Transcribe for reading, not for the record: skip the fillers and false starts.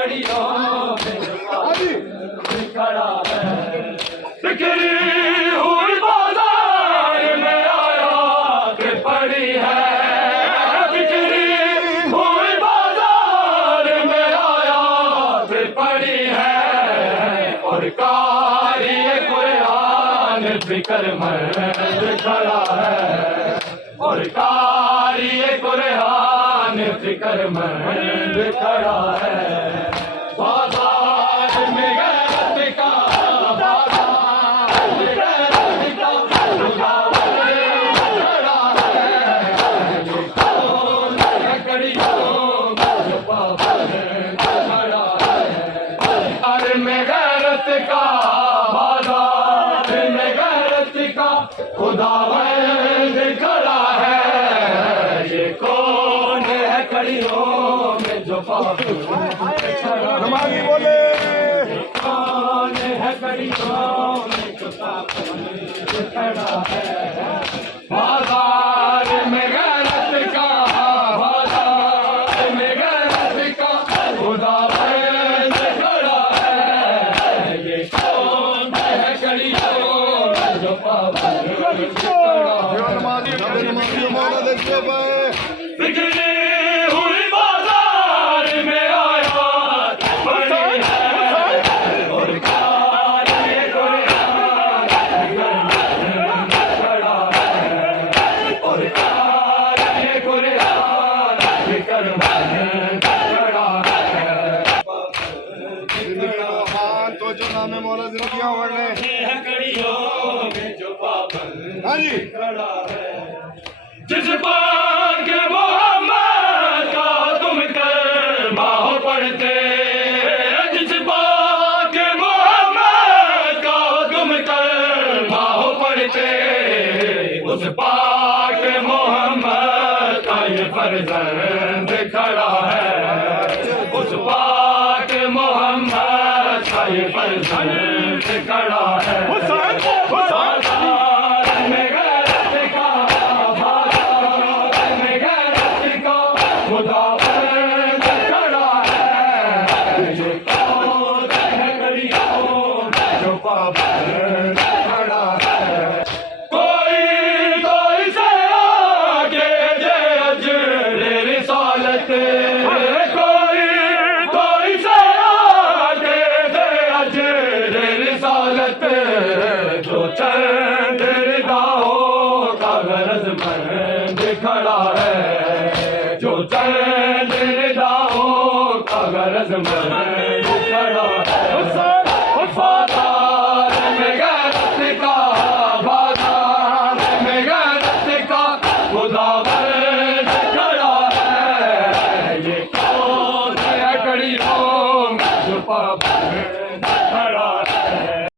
कड़ियों में खड़ा है। बिखरी हुई बाजार में आया कि पड़ी है, बिखरी हुई बाजार में आया कि पड़ी है। और कारी कुरान फिक्र मंद खड़ा है, और कारी कुरान फिक्र मंद खड़ा है। बाजार में गैरत का, बाजार में गैरत का खुदावन खड़ा है। ये कौन है कड़ियों में जो पाबंद खड़ा है। बाजार में गैरत का, बाजार में गैरत का खुदावंद खड़ा है। ये कौन है कड़ियों में जो पाबंद खड़ा है। बोले कौन है कड़ियों में जो पाबंद खड़ा है। बाजार में गैरत का, बाजार में गैरत का खुदावंद खड़ा है। ये कौन है कड़ियों में जो पाबंद खड़ा है। देखते पाए बिखरी हुई बाजार में आया पड़ी है। और कारी कुरान खड़ा है, और कारी कुरान फिक्र मंद खड़ा है। हाँ तो जो नाम है मौला जिन किया उन्होंने है कड़ियों में जो पाबंद हाँ जी खड़ा है। जिस पाक मोहम्मद का तुम कलमा हो पढ़ते, जिस पाक मोहम्मद का तुम कलमा हो पढ़ते, उस पाक मोहम्मद का ये फर्जंद खड़ा है। उस पाक मोहम्मद का ये फर्जंद खड़ा है। बाजार में गैरत का, बाजार में गैरत का खुदावंद खड़ा है। ये कौन है कड़ियों में जो पाबंद खड़ा है। कोई कोई से आगे जे अजरे रिसालत, कोई कोई से आगे जे अजरे रिसालत, जो चंद रिदाओं का गरजमंद खड़ा है। जो चंद रिदाओं का गरजमंद खड़ा है। बाजार में गैरत का, बाजार में गैरत का खुदावंद खड़ा है। ये कौन है कड़ियों में जो पाबंद खड़ा है।